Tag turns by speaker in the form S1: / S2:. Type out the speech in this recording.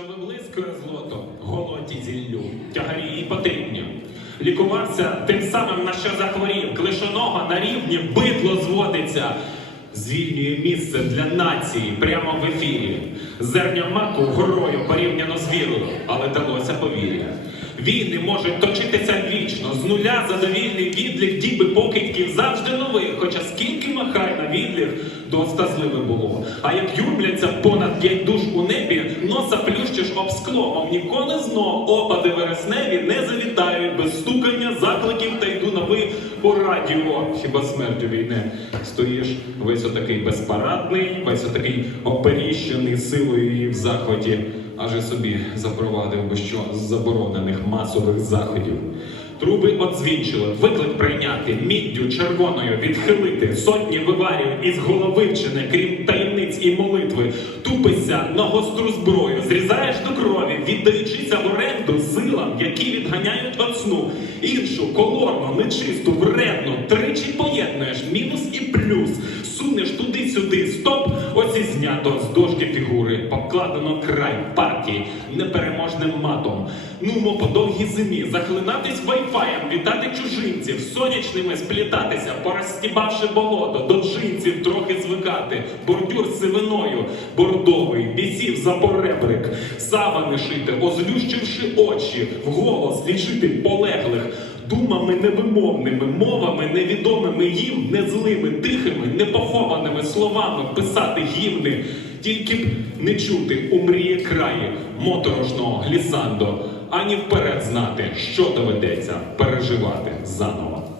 S1: виблискує злото, голоті зіллю, тягарі і потрібні. Лікувався тим самим, на що захворів, клишоного на рівні бидло зводиться. Звільнює місце для нації прямо в ефірі. Зерня маку горою порівняно з вірою, але далося повір'я. Війни можуть точитися вічно, з нуля задовільний відлік діби покидьків завжди новий, хоча скільки махай на відлік, доста зливе було. А як юрмляться понад п'ять душ у небі, носа плющиш об скло, мов ніколи знов опади вересневі не завітають без стукання, закликів та йду на ви по радіо. Хіба смертю війни стоїш весь отакий безпарадний, весь отакий оперіщений силою її в захваті, аж і собі запровадив би що з заборонених масових заходів. Труби одзвінчили, виклик прийняти, міддю червоною відхилити сотні виварів із головивчини, крім таємниць і молитви. Тупишся на гостру зброю, зрізаєш до крові, віддаючися в оренду силам, які відганяють от сну. Іншу колорну, нечисту, вредну, тричі поєднуєш мінус і плюс. Сунеш туди-сюди, стоп, оці знято з дошки покладено край партії непереможним матом. Нумо по довгій зимі, захлинатись вайфаєм, вітати чужинців, сонячними сплітатися, порозстібавши болото, до джинсів трохи звикати, бордюр сивиною, бордовий, бісів за поребрик, савани шити, озлющивши очі, вголос лічити полеглих. Думами невимовними, мовами невідомими їм, незлими, тихими, непохованими словами писати гімни, тільки б не чути у мрії краї моторошного глісандо, ані вперед знати, що доведеться переживати заново.